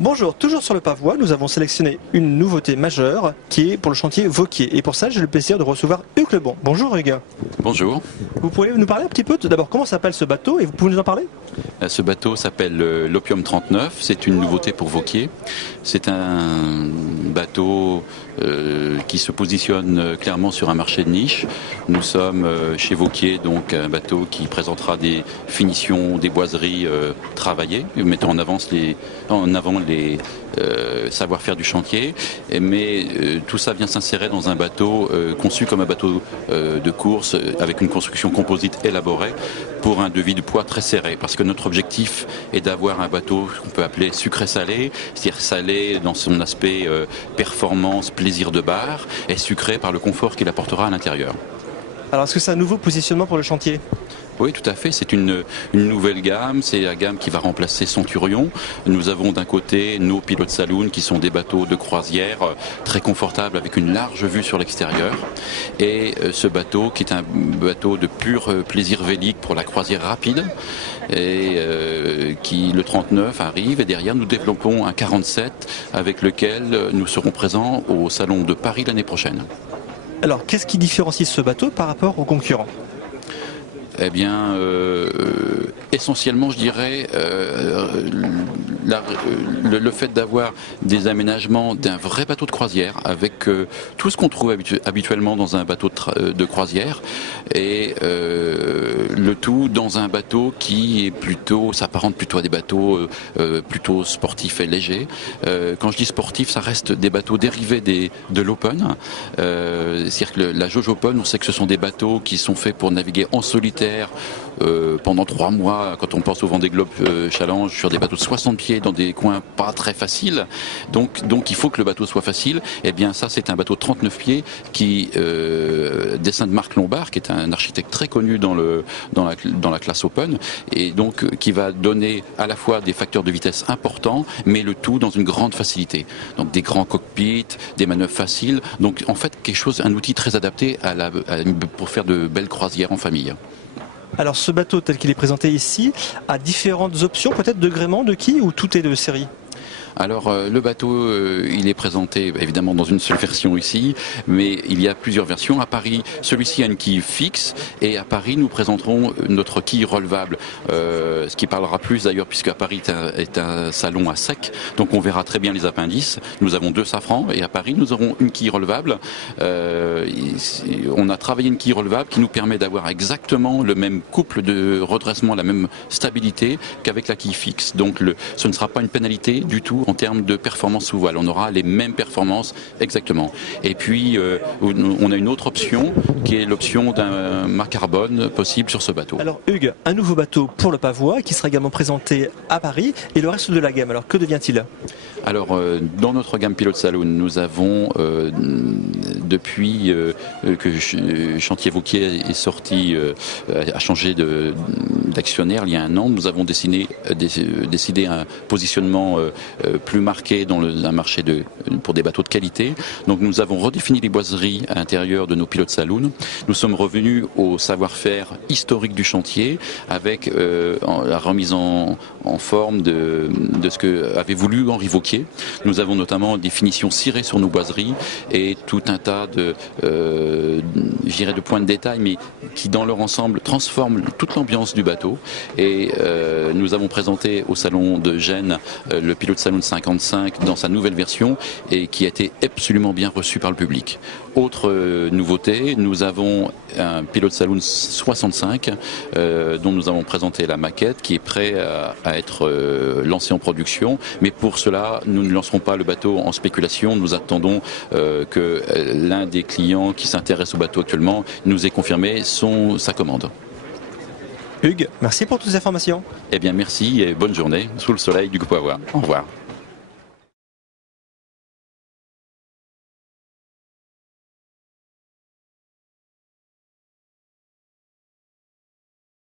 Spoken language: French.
Bonjour, toujours sur le Pavois, nous avons sélectionné une nouveauté majeure qui est pour le chantier Vauquier. Et pour ça, j'ai le plaisir de recevoir Hugues Lebon. Bonjour Hugues. Bonjour. Vous pourriez nous parler un petit peu d'abord comment s'appelle ce bateau et vous pouvez nous en parler? Ce bateau s'appelle l'Opium 39, c'est une nouveauté pour Vauquier. C'est un bateau qui se positionne clairement sur un marché de niche. Nous sommes chez Vauquier, donc un bateau qui présentera des finitions, des boiseries travaillées, mettant en avant les savoir-faire du chantier. Mais tout ça vient s'insérer dans un bateau conçu comme un bateau de course avec une construction composite élaborée pour un devis de poids très serré. Parce que notre objectif est d'avoir un bateau qu'on peut appeler sucré-salé, c'est-à-dire salé dans son aspect performance, plaisir de bar, et sucré par le confort qu'il apportera à l'intérieur. Alors est-ce que c'est un nouveau positionnement pour le chantier? Oui, tout à fait. C'est une nouvelle gamme. C'est la gamme qui va remplacer Centurion. Nous avons d'un côté nos Pilot Saloon qui sont des bateaux de croisière très confortables avec une large vue sur l'extérieur. Et ce bateau qui est un bateau de pur plaisir vélique pour la croisière rapide. Et le 39 arrive. Et derrière, nous développons un 47 avec lequel nous serons présents au Salon de Paris l'année prochaine. Alors qu'est-ce qui différencie ce bateau par rapport aux concurrents? Eh bien, essentiellement, je dirais, le fait d'avoir des aménagements d'un vrai bateau de croisière avec tout ce qu'on trouve habituellement dans un bateau de croisière et le tout dans un bateau qui est s'apparente plutôt à des bateaux plutôt sportifs et légers. Quand je dis sportif, ça reste des bateaux dérivés de l'open. C'est-à-dire que la jauge open, on sait que ce sont des bateaux qui sont faits pour naviguer en solitaire pendant 3 mois, quand on pense au Vendée Globe Challenge, sur des bateaux de 60 pieds dans des coins pas très faciles. Donc il faut que le bateau soit facile. Et bien ça, c'est un bateau de 39 pieds qui dessin de Marc Lombard, qui est un architecte très connu dans la classe Open, et donc qui va donner à la fois des facteurs de vitesse importants, mais le tout dans une grande facilité. Donc des grands cockpits, des manœuvres faciles. Donc en fait un outil très adapté pour faire de belles croisières en famille. Alors ce bateau tel qu'il est présenté ici a différentes options peut-être de gréement, de quilles ou tout est de série? Alors le bateau, il est présenté évidemment dans une seule version ici, mais il y a plusieurs versions. À Paris, celui-ci a une quille fixe et à Paris, nous présenterons notre quille relevable, ce qui parlera plus d'ailleurs puisque à Paris est un salon à sec, donc on verra très bien les appendices. Nous avons 2 safrans et à Paris, nous aurons une quille relevable. On a travaillé une quille relevable qui nous permet d'avoir exactement le même couple de redressement, la même stabilité qu'avec la quille fixe. Donc ce ne sera pas une pénalité du tout en termes de performance sous voile. On aura les mêmes performances exactement. Et puis, on a une autre option qui est l'option d'un mât carbone possible sur ce bateau. Alors Hugues, un nouveau bateau pour le Pavois qui sera également présenté à Paris et le reste de la gamme. Alors que devient-il? Alors, dans notre gamme Pilot Saloon, nous avons, depuis que Chantier Vauquier est sorti, a changé d'actionnaire il y a 1 an, nous avons décidé un positionnement plus marqué dans un marché pour des bateaux de qualité. Donc nous avons redéfini les boiseries à l'intérieur de nos Pilot Saloon. Nous sommes revenus au savoir-faire historique du chantier avec la remise en forme de ce que avait voulu Henri Vauquier. Nous avons notamment des finitions cirées sur nos boiseries et tout un tas de points de détail, mais qui dans leur ensemble transforment toute l'ambiance du bateau. Et nous avons présenté au salon de Gênes le Pilot Saloon 55 dans sa nouvelle version et qui a été absolument bien reçu par le public. Autre nouveauté, nous avons un Pilot Saloon 65 dont nous avons présenté la maquette qui est prêt à être lancé en production, mais pour cela nous ne lancerons pas le bateau en spéculation. Nous attendons que l'un des clients qui s'intéresse au bateau actuellement nous ait confirmé sa commande. Hugues, merci pour toutes ces informations. Eh bien merci et bonne journée sous le soleil du Pavois. Au revoir.